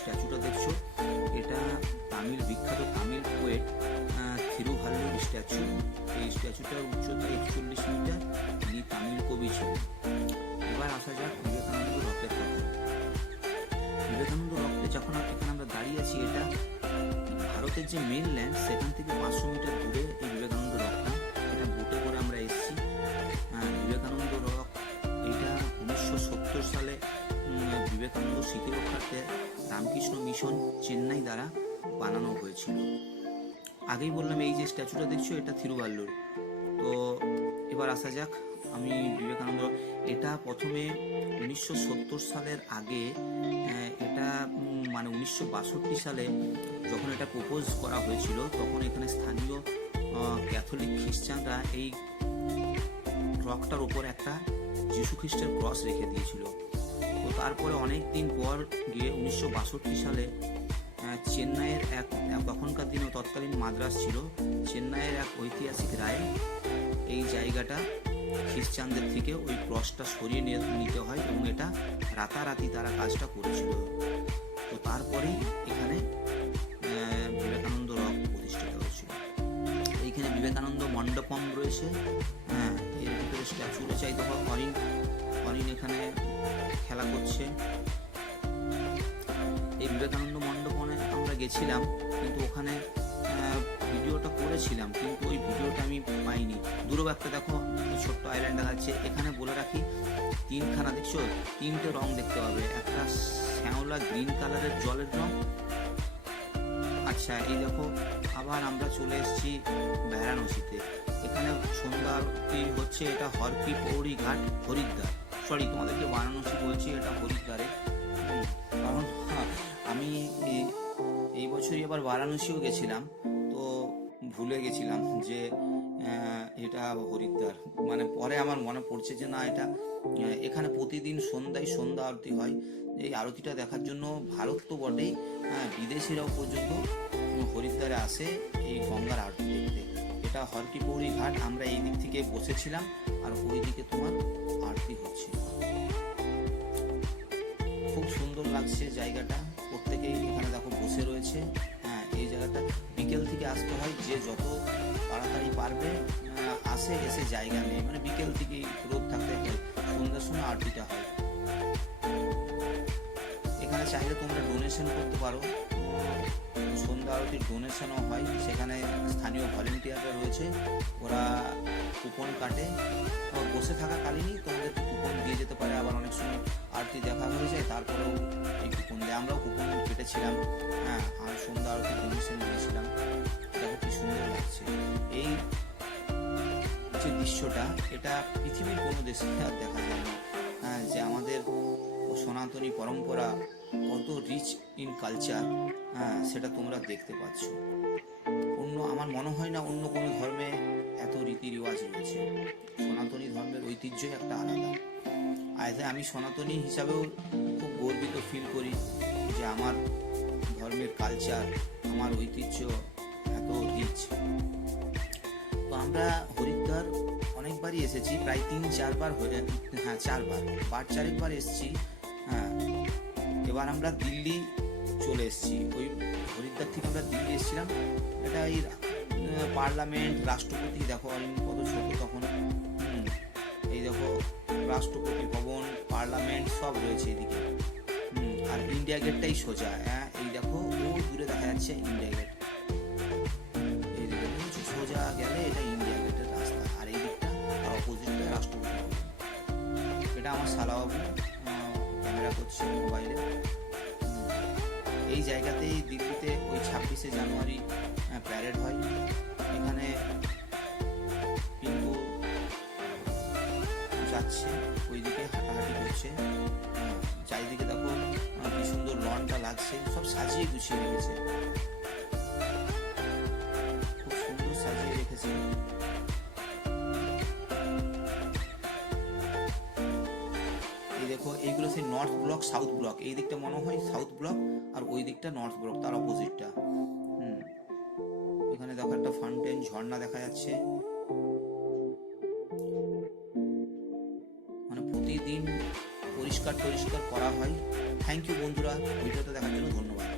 স্ট্যাচুটা দেখছো, এটা বিখ্যাত তামিল পোয়েট থিরুভাল্লুর স্ট্যাচু। এই স্ট্যাচুটার উচ্চতা 41 মিটার। তিনি তামিল কবি ছিলেন। এবার আসা যাক বিবেকানন্দ রকের কথা। বিবেকানন্দ রকতে যখন এখানে আমরা দাঁড়িয়ে আছি, এটা ভারতের যে মেনল্যান্ড সেখান থেকে 500 মিটার দূরে এই বিবেকানন্দ রকটা। এটা বোটে করে আমরা এসেছি। বিবেকানন্দ রক এটা 1970 সালে বিবেকানন্দ স্মৃতিরক্ষার্থে রামকৃষ্ণ মিশন চেন্নাই দ্বারা বানানো হয়েছিল। আগেই বললাম এই যে স্ট্যাচুটা দেখছো, এটা থিরুভাল্লুর। তো এবার আসা যাক আমি বিবেকানন্দ। এটা প্রথমে 1970 সালের আগে, এটা মানে 1962 সালে যখন এটা প্রপোজ করা হয়েছিল, তখন এখানে স্থানীয় ক্যাথলিক খ্রিস্টানরা এই রকটার ওপর একটা যীশু খ্রিস্টের ক্রস রেখে দিয়েছিল। তো তারপরে অনেক দিন পর গিয়ে 1962 সালে চেন্নাইয়ের তখনকার দিনে তৎকালীন মাদ্রাস ছিল, চেন্নাইয়ের এক ঐতিহাসিক রায়ে এই জায়গাটা খ্রিস্টানদের থেকে ওই ক্রসটা সরিয়ে নিতে হয় এবং এটা রাতারাতি তারা কাজটা করেছিল। তো তারপরেই এখানে বিবেকানন্দ রক প্রতিষ্ঠিত হয়েছিল। এইখানে বিবেকানন্দ মণ্ডপম রয়েছে। এর ভিতরে স্ট্যাচু রয়েছে। এই দেখো হরিণ এখানে খেলা করছে। এই বিবেকানন্দ মণ্ডপনে আমরা গেছিলাম, কিন্তু ওখানে ভিডিওটা করেছিলাম, কিন্তু ওই ভিডিওটা আমি পাইনি। দূরে একটা দেখো ছোট্ট আইল্যান্ড দেখাচ্ছে। এখানে বলে রাখি, তিনখানা দেখছো, তিনটে রং দেখতে পাবে। একটা শ্যাওলা গ্রিন কালারের জলের রং। আচ্ছা, এই দেখো আবার আমরা চলে এসেছি বারাণসীতে। এখানে সন্ধ্যা আরতি হচ্ছে। এটা হরকি পৌরি ঘাট, হরিদ্বার। সরি, তোমাদেরকে বারাণসী বলছি, এটা হরিদ্বারে। কারণ আমি এই বছরই আবার বারাণসীও গেছিলাম, তো ভুলে গেছিলাম যে এটা হরিদ্বার। মানে পরে আমার মনে পড়ছে যে না, এটা এখানে প্রতিদিন সন্ধ্যায় সন্ধ্যা আরতি হয়। এই আরতিটা দেখার জন্য ভারত তো বটেই, বিদেশিরাও পর্যন্ত হরিদ্বারে আসে এই গঙ্গার আরতি দেখতে। এটা হরকি পৌরি ঘাট। আমরা এই দিক থেকে বসেছিলাম আর ওই দিকে তোমার আরতি হচ্ছে। খুব সুন্দর লাগছে জায়গাটা। প্রত্যেকেই এখানে দেখো বসে রয়েছে। এই জায়গাটা বিকেল থেকে আসতে হয়। যে যত তাড়াতাড়ি পারবে এসে জায়গা নেই। মানে বিকেল থেকেই রোদ থাকতে হয়, সন্ধ্যার সময় আরতিটা হয়। এখানে চাইলে তোমরা ডোনেশন করতে পারো। সন্ধ্যা আরতির ডোনেশনও হয়। সেখানে স্থানীয় ভলেন্টিয়াররা রয়েছে, ওরা কুপন কাটে। বসে থাকাকালীনই তোমাদেরকে কুপন দিয়ে যেতে পারে। আবার অনেক সময় আরতি দেখা হয়ে যায়, তারপরেও এই কুপন দেয়। আমরাও কুপন কেটেছিলাম, আর সন্ধ্যা আরতি ডোনেশন দিয়েছিলাম। দেখো কি সুন্দর লাগছে এই যে দৃশ্যটা। এটা পৃথিবীর কোনো দেশে আর দেখা যায় না। যে আমাদের সনাতনী পরম্পরা কত রিচ ইন কালচার, সেটা তোমরা দেখতে পাচ্ছ। আমার মনে হয় না অন্য কোনো ধর্মে এত রীতি রেওয়াজ রয়েছে। সনাতনী ধর্মের ঐতিহ্যই একটা আলাদা। আমি সনাতনী হিসাবেও খুব গর্বিত ফিল করি যে আমার ধর্মের কালচার, আমার ঐতিহ্য এত রিচ। তো আমরা হরিদ্বার অনেকবারই এসেছি, প্রায় 3-4 বার বার চারেকবার এসেছি। এবার আমরা দিল্লি চলে এসেছি। ওই হরিদ্বার থেকে আমরা দিল্লি এসেছিলাম। এটা এই পার্লামেন্ট, রাষ্ট্রপতি, দেখো কত ছোট তখন। এই দেখো রাষ্ট্রপতি ভবন, পার্লামেন্ট সব রয়েছে এদিকে। আর ইন্ডিয়া গেটটাই সোজা। এই দেখো ও দূরে দেখা যাচ্ছে ইন্ডিয়া গেট। এই দিকে সোজা গেলে এটা ইন্ডিয়া গেটের রাস্তা, আর এই দিকটা আর অপোজিটটা রাষ্ট্রপতি ভবন। এটা আমার শালাবাবু ক্যামেরা করছে মোবাইলে। এই জায়গাতেই দিল্লিতে ওই 26শে জানুয়ারি প্যারেড হয়। এখানে পিঙ্কু যাচ্ছে, ওইদিকে হাঁটাহাঁটি করছে। চারিদিকে দেখো কি সুন্দর লনটা লাগছে, সব সাজিয়ে গুছিয়ে রেখেছে, খুব সুন্দর সাজিয়ে রেখেছে। এই দেখো এইগুলো সেই নর্থ ব্লক, সাউথ ব্লক। এই দিকটা মনে হয় সাউথ ব্লক, আর ওই দিকটা নর্থ ব্লক, তার অপোজিটটা। এখানে দেখো একটা ফাউন্টেন, ঝর্ণা দেখা যাচ্ছে। মানে পরিষ্কার টরিষ্কার করা হয়। থ্যাংক ইউ বন্ধুরা, ভিডিওটা দেখার জন্য ধন্যবাদ।